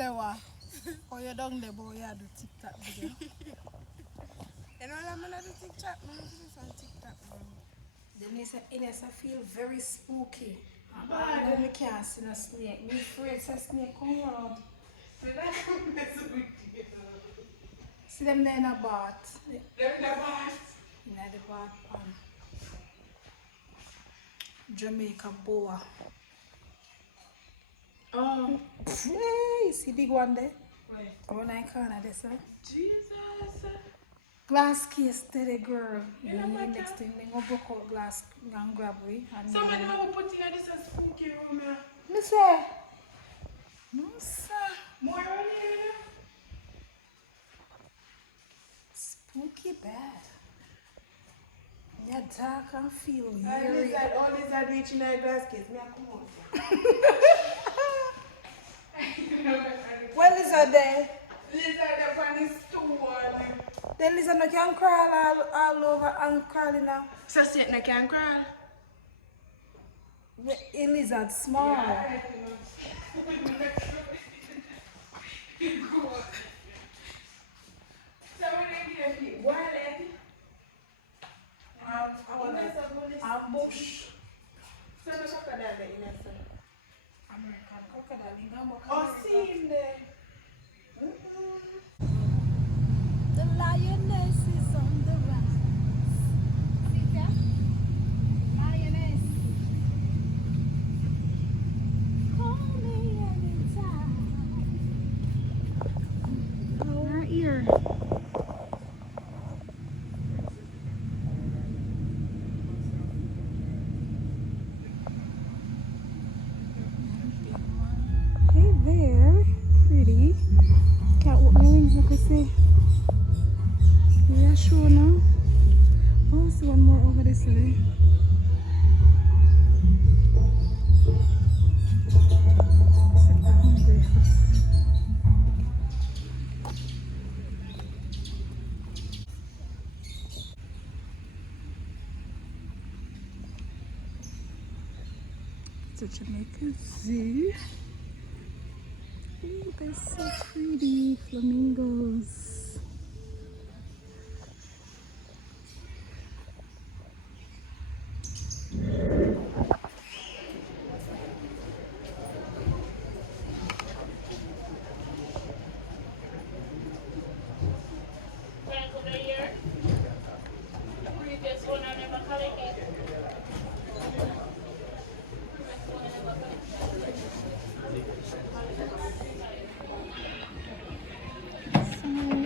say what? Oh, you down there, boy, you do TikTok video. You know what I'm gonna do TikTok, man? I'm on TikTok, man. Ines, I feel very spooky. I can't see no snake. Me afraid say snake come out. See them there in a bath. They're in the bath. In the bath pan. Jamaica boa. Oh. Hey, see big one there? Wait. One I corner there, sir. Jesus. Glass case to the girl. Next thing, they go broke out glass and grab we. Somebody will put in this spooky room here. Me say, no sir. More on here. Spooky bad. Yeah, dark and feel All eerie. lizard reach in a glass case. Me a come on. Well, lizard there. Lizard up on this stool. Then lizard no can crawl all over and crawling now. So snake no can crawl. The lizard small. Yeah. So what do you get? Wild egg? A bush. So the crocodile there in it, sir. American crocodile in America. Oh, see him there. The lioness is on the rise. See that? Lioness. Call me anytime. Our ear. Hey there, pretty. Can't open my wings like I say. Yeah, sure now. Oh, I see one more over this way. Except I'm hungry first. It's a Jamaican zoo. Ooh, they're so pretty. Flamingos.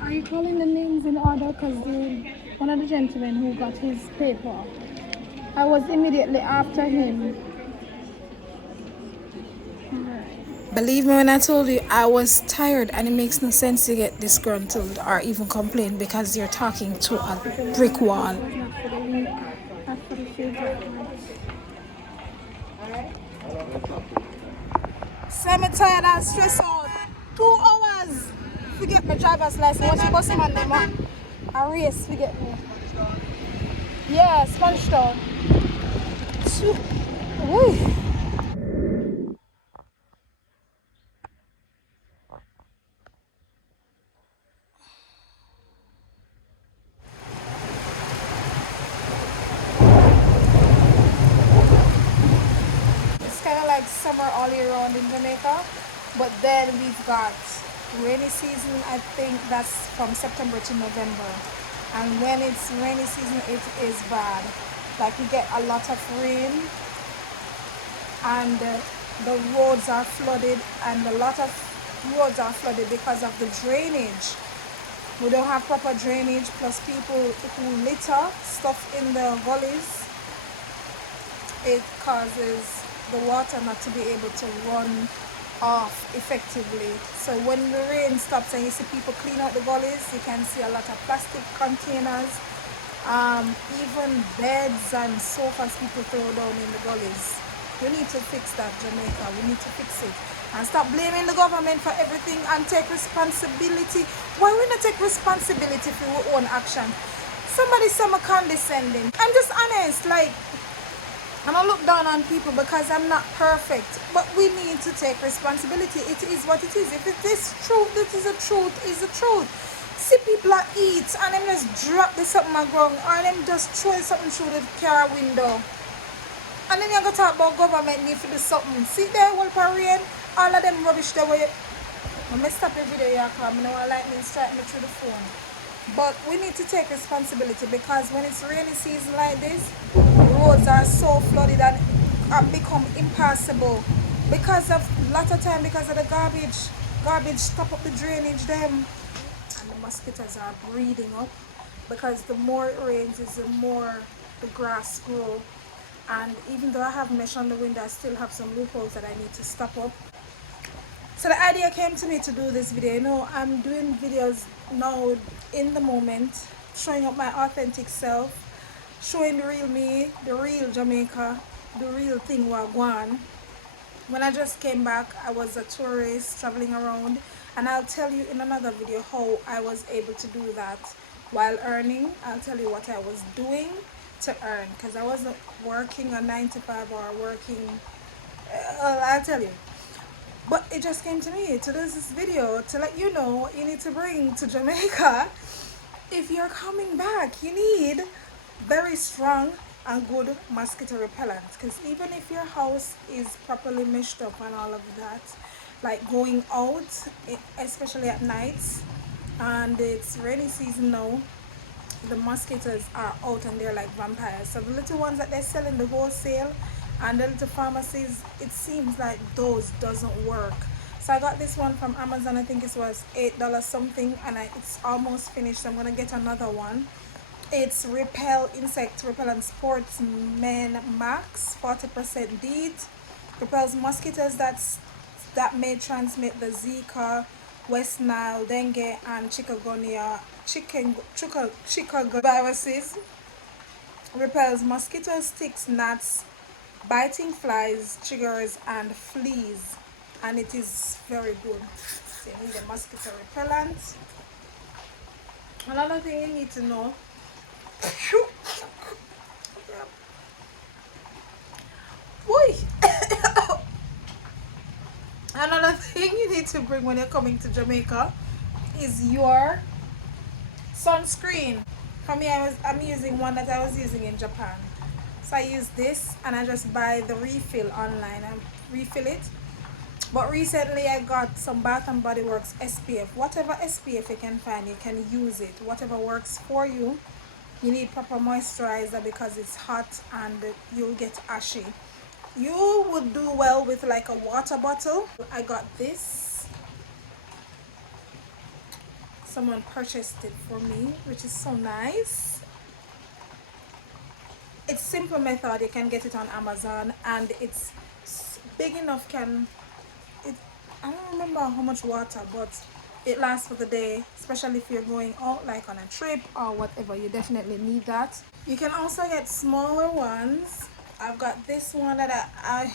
Are you calling the names in order? Because one of the gentlemen who got his paper, I was immediately after him. Believe me when I told you I was tired, and it makes no sense to get disgruntled or even complain because you're talking to a brick wall. Semi-tired and stressed out. 2 hours. Forget my driver's license. What's your bus man name? A race, forget me. Yeah, Sponge Town. It's kind of like summer all year round in Jamaica, but then we've got rainy season. I think that's from September to November, and when it's rainy season it is bad. Like we get a lot of rain and the roads are flooded, and a lot of roads are flooded because of the drainage. We don't have proper drainage, plus people who litter stuff in the gullies. It causes the water not to be able to run off effectively. So when the rain stops and you see people clean out the gullies, you can see a lot of plastic containers, even beds and sofas people throw down in the gullies. We need to fix that, Jamaica. We need to fix it and stop blaming the government for everything and take responsibility. Why we not take responsibility for our own action? Somebody say I'm condescending. I'm just honest. Like, I don't look down on people because I'm not perfect. But we need to take responsibility. It is what it is. If it is truth, it is the truth, is the truth. See people that eat and them just drop the something on the ground or them just throw something through the car window. And then you go talk about government need to do something. See there, one per rain, all of them rubbish there where you... I'm going to stop the video here because I don't want lightning strike me through the phone. But we need to take responsibility because when it's rainy season like this, roads are so flooded and become impassable because of lot of time because of the garbage stop up the drainage them, and the mosquitoes are breeding up because the more it rains is the more the grass grow. And even though I have mesh on the window, I still have some loopholes that I need to stop up. So the idea came to me to do this video. You know, I'm doing videos now in the moment, showing up my authentic self, showing the real me, the real Jamaica, the real thing wagwan. When I just came back, I was a tourist traveling around, and I'll tell you in another video how I was able to do that while earning. I'll tell you what I was doing to earn because I wasn't working a 9 to 5 or working. I'll tell you. But it just came to me to do this video to let you know what you need to bring to Jamaica. If you're coming back, you need very strong and good mosquito repellent. Because even if your house is properly meshed up and all of that, like going out, especially at nights, and it's rainy season now, the mosquitoes are out and they're like vampires. So the little ones that they sell in the wholesale and the little pharmacies, it seems like those doesn't work. So I got this one from Amazon. I think it was $8 something, and it's almost finished. So I'm gonna get another one. It's Repel Insect Repellent Sportsman Max, 40% DEET. Repels mosquitoes that may transmit the Zika, West Nile, dengue, and chikungunya viruses. Repels mosquitoes, ticks, gnats, biting flies, chiggers, and fleas. And it is very good. So you need a mosquito repellent. Another thing you need to know. Boy. Another thing you need to bring when you're coming to Jamaica is your sunscreen. For me, I'm using one that I was using in Japan. So I use this and I just buy the refill online and refill it. But recently I got some Bath and Body Works SPF. Whatever SPF you can find, you can use it. Whatever works for you. You need proper moisturizer because it's hot and you'll get ashy. You would do well with like a water bottle. I got this. Someone purchased it for me, which is so nice. It's simple method. You can get it on Amazon and it's big enough. I don't remember how much water, but it lasts for the day, especially if you're going out like on a trip or whatever. You definitely need that. You can also get smaller ones. I've got this one that I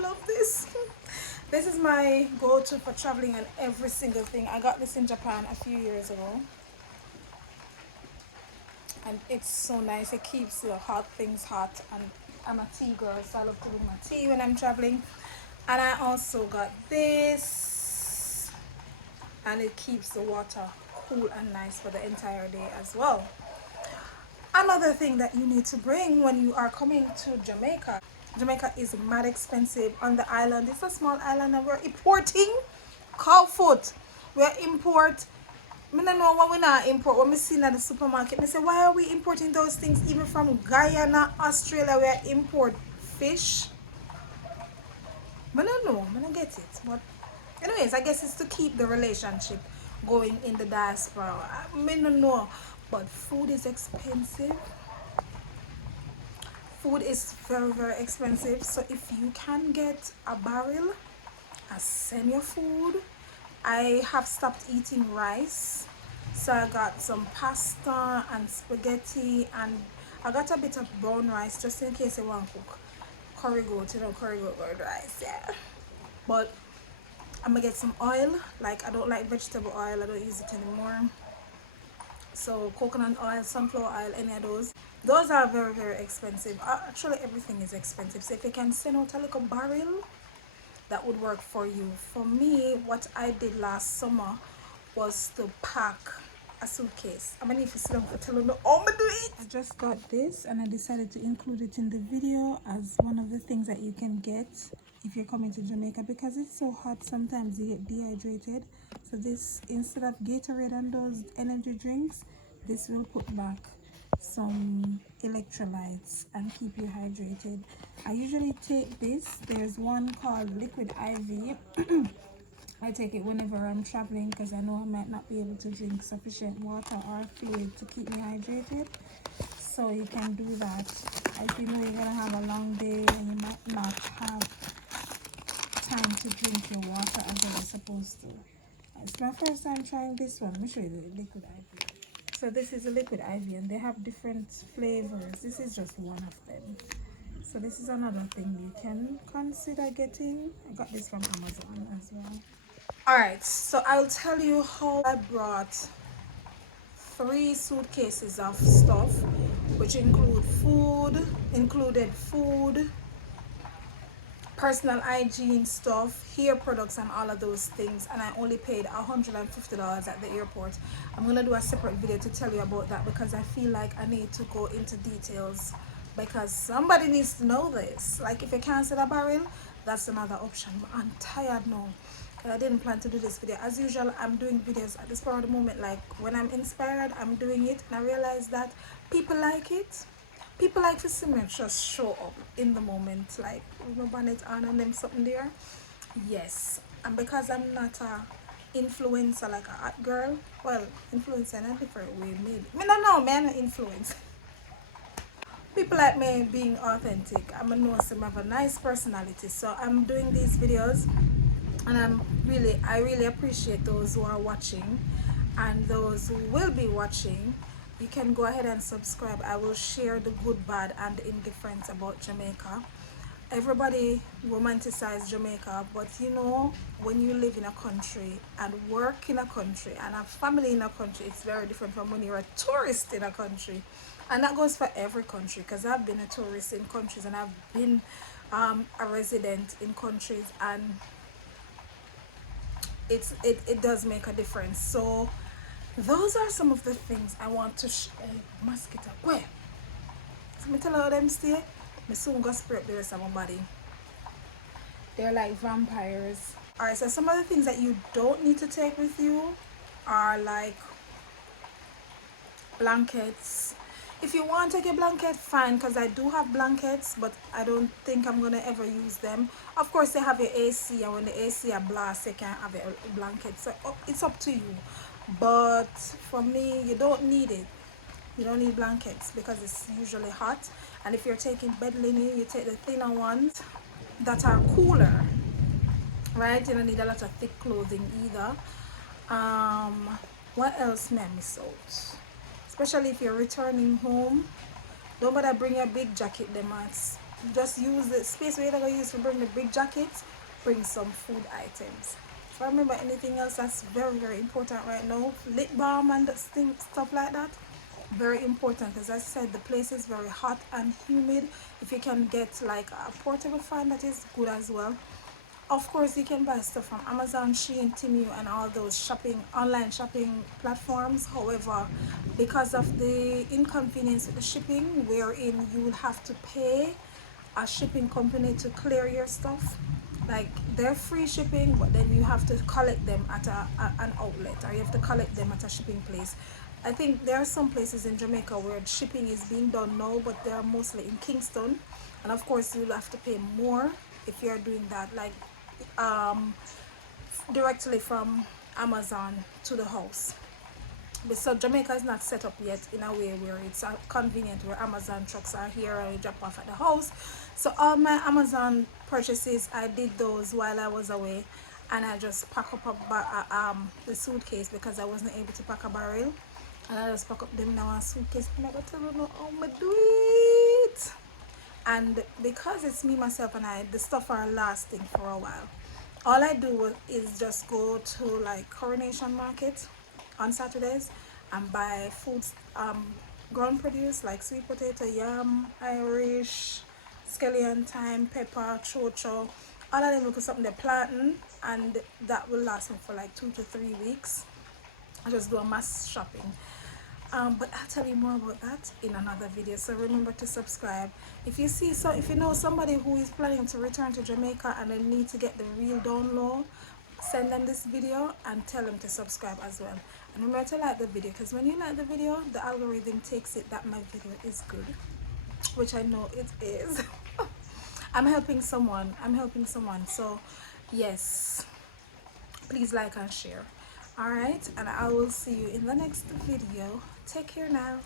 love this. This is my go-to for traveling and every single thing. I got this in Japan a few years ago. And it's so nice. It keeps the hot things hot. And I'm a tea girl, so I love to do my tea when I'm traveling. And I also got this. And it keeps the water cool and nice for the entire day as well. Another thing that you need to bring when you are coming to Jamaica. Jamaica is mad expensive on the island. It's a small island and we're importing cow foot. We're import. I don't know what we not import. When we see at the supermarket, I say, why are we importing those things even from Guyana, Australia, where import fish? I don't know. I don't get it. But anyways, I guess it's to keep the relationship going in the diaspora. I don't know. But food is expensive. Food is very, very expensive. So if you can get a barrel, send your food. I have stopped eating rice. So I got some pasta and spaghetti, and I got a bit of brown rice just in case I want to cook curry goat, curry goat rice, yeah. But I'm gonna get some oil. Like, I don't like vegetable oil, I don't use it anymore. So coconut oil, sunflower oil, any of those are very, very expensive. Actually, everything is expensive. So if you can send out a little barrel, that would work for you. For me, what I did last summer was to pack a suitcase. I'm gonna need to sit down for telling me how to do it. I just got this and I decided to include it in the video as one of the things that you can get if you're coming to Jamaica, because it's so hot sometimes you get dehydrated. So this, instead of Gatorade and those energy drinks, this will put back some electrolytes and keep you hydrated. I usually take this. There's one called liquid IV. I take it whenever I'm traveling because I know I might not be able to drink sufficient water or fluid to keep me hydrated. So you can do that if you know you're gonna have a long day and you might not have time to drink your water as you're supposed to. It's my first time trying this one. Let me show you the liquid IV. So this is a liquid IV and they have different flavors. This is just one of them. So this is another thing you can consider getting. I got this from Amazon as well. Alright, so I'll tell you how I brought 3 suitcases of stuff, which included food, personal hygiene stuff, hair products and all of those things, and I only paid $150 at the airport. I'm gonna do a separate video to tell you about that because I feel like I need to go into details because somebody needs to know this. Like if you cancel a barrel, that's another option, but I'm tired now. I didn't plan to do this video. As usual, I'm doing videos at this part of the moment, like when I'm inspired I'm doing it, and I realize that people like it. People like to see me just show up in the moment, like with my bonnet on and them something there. Yes, and because I'm not a influencer like a hot girl, well, influencer in a different way, maybe. I mean, no, man, an influence. People like me being authentic. I'm a know some have a nice personality, so I'm doing these videos, and I really appreciate those who are watching, and those who will be watching. You can go ahead and subscribe. I will share the good, bad, and the indifference about Jamaica. Everybody romanticize Jamaica, but you know, when you live in a country and work in a country and have family in a country, it's very different from when you're a tourist in a country. And that goes for every country, because I've been a tourist in countries and I've been a resident in countries, and it does make a difference. So those are some of the things I want to mosquito. Where? So me tell you how them stay. Me soon go spray up the rest of my body. They're like vampires. Alright, so some of the things that you don't need to take with you are like blankets. If you want to take a blanket, fine, because I do have blankets, but I don't think I'm gonna ever use them. Of course, they have your AC, and when the AC are blast, you can have a blanket. So it's up to you. But for me, you don't need it. You don't need blankets because it's usually hot. And if you're taking bed linen, you take the thinner ones that are cooler, right? You don't need a lot of thick clothing either. What else may I miss out? Especially if you're returning home, don't bother bring your big jacket them as just use the space where you're gonna use to bring the big jackets. Bring some food items. If I remember anything else that's very, very important right now, lip balm and stuff like that, very important, because as I said, the place is very hot and humid. If you can get like a portable fan, that is good as well. Of course, you can buy stuff from Amazon, Shein, Temu, and all those online shopping platforms. However, because of the inconvenience with the shipping, wherein you will have to pay a shipping company to clear your stuff, like they're free shipping, but then you have to collect them at an outlet, or you have to collect them at a shipping place. I think there are some places in Jamaica where shipping is being done now, but they are mostly in Kingston, and of course you'll have to pay more if you're doing that, like directly from Amazon to the house. But so Jamaica is not set up yet in a way where it's convenient, where Amazon trucks are here and you drop off at the house. So all my Amazon purchases, I did those while I was away, and I just pack up the suitcase because I wasn't able to pack a barrel, and I just pack up them now a suitcase, and I got to know how I do it. And because it's me, myself, and I, the stuff are lasting for a while. All I do is just go to like Coronation Market on Saturdays and buy foods, ground produce like sweet potato, yam, Irish, scallion, thyme, pepper, chocho. All of them look something they're planting, and that will last me for like 2 to 3 weeks. I just do a mass shopping. But I'll tell you more about that in another video. So remember to subscribe. If you know somebody who is planning to return to Jamaica and they need to get the real down low, send them this video and tell them to subscribe as well. And remember to like the video, because when you like the video, the algorithm takes it that my video is good, which I know it is. I'm helping someone. So yes, please like and share. All right, and I will see you in the next video. Take care now.